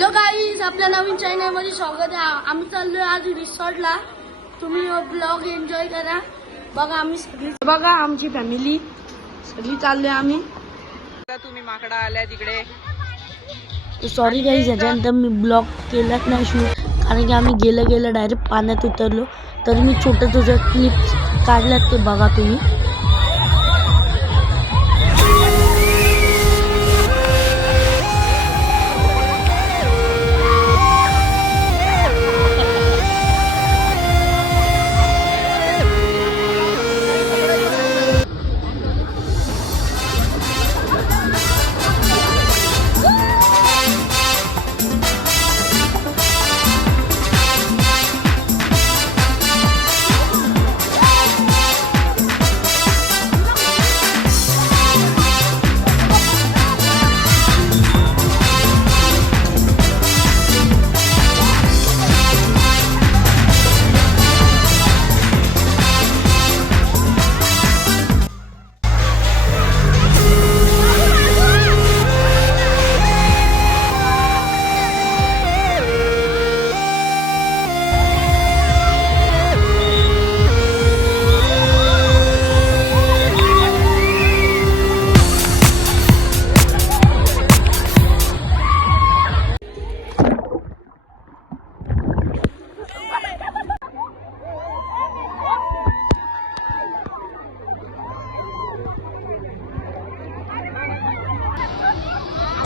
Hello guys, आपल्या नवीन channel मध्ये स्वागत आहे। आम्ही चाललोय आज रिसॉर्टला। तुम्ही ब्लॉग एन्जॉय करा। बघा आमची फॅमिली सगळी चाललोय आम्ही। तुम्ही माकडा आल्या तिकडे। सॉरी गाईज, याच्यानंतर मी ब्लॉग केलाच नाही शूट, कारण की आम्ही गेलं डायरेक्ट पाण्यात उतरलो। तर मी छोट्या क्लिप्स काढल्यात, ते बघा तुम्ही।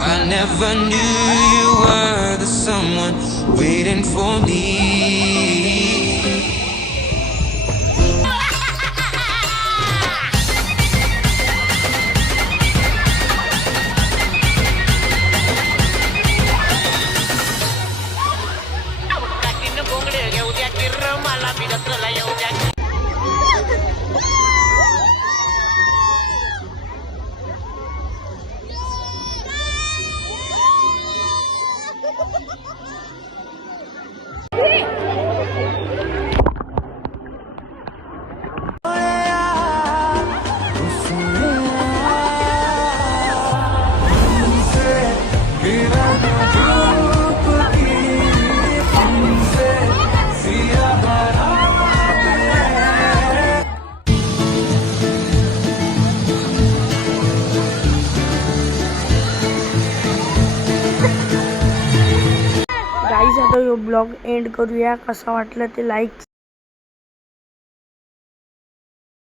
I never knew you were the someone waiting for me. Guys, आता ब्लॉग एंड करूया। कसा वाटला ते लाईक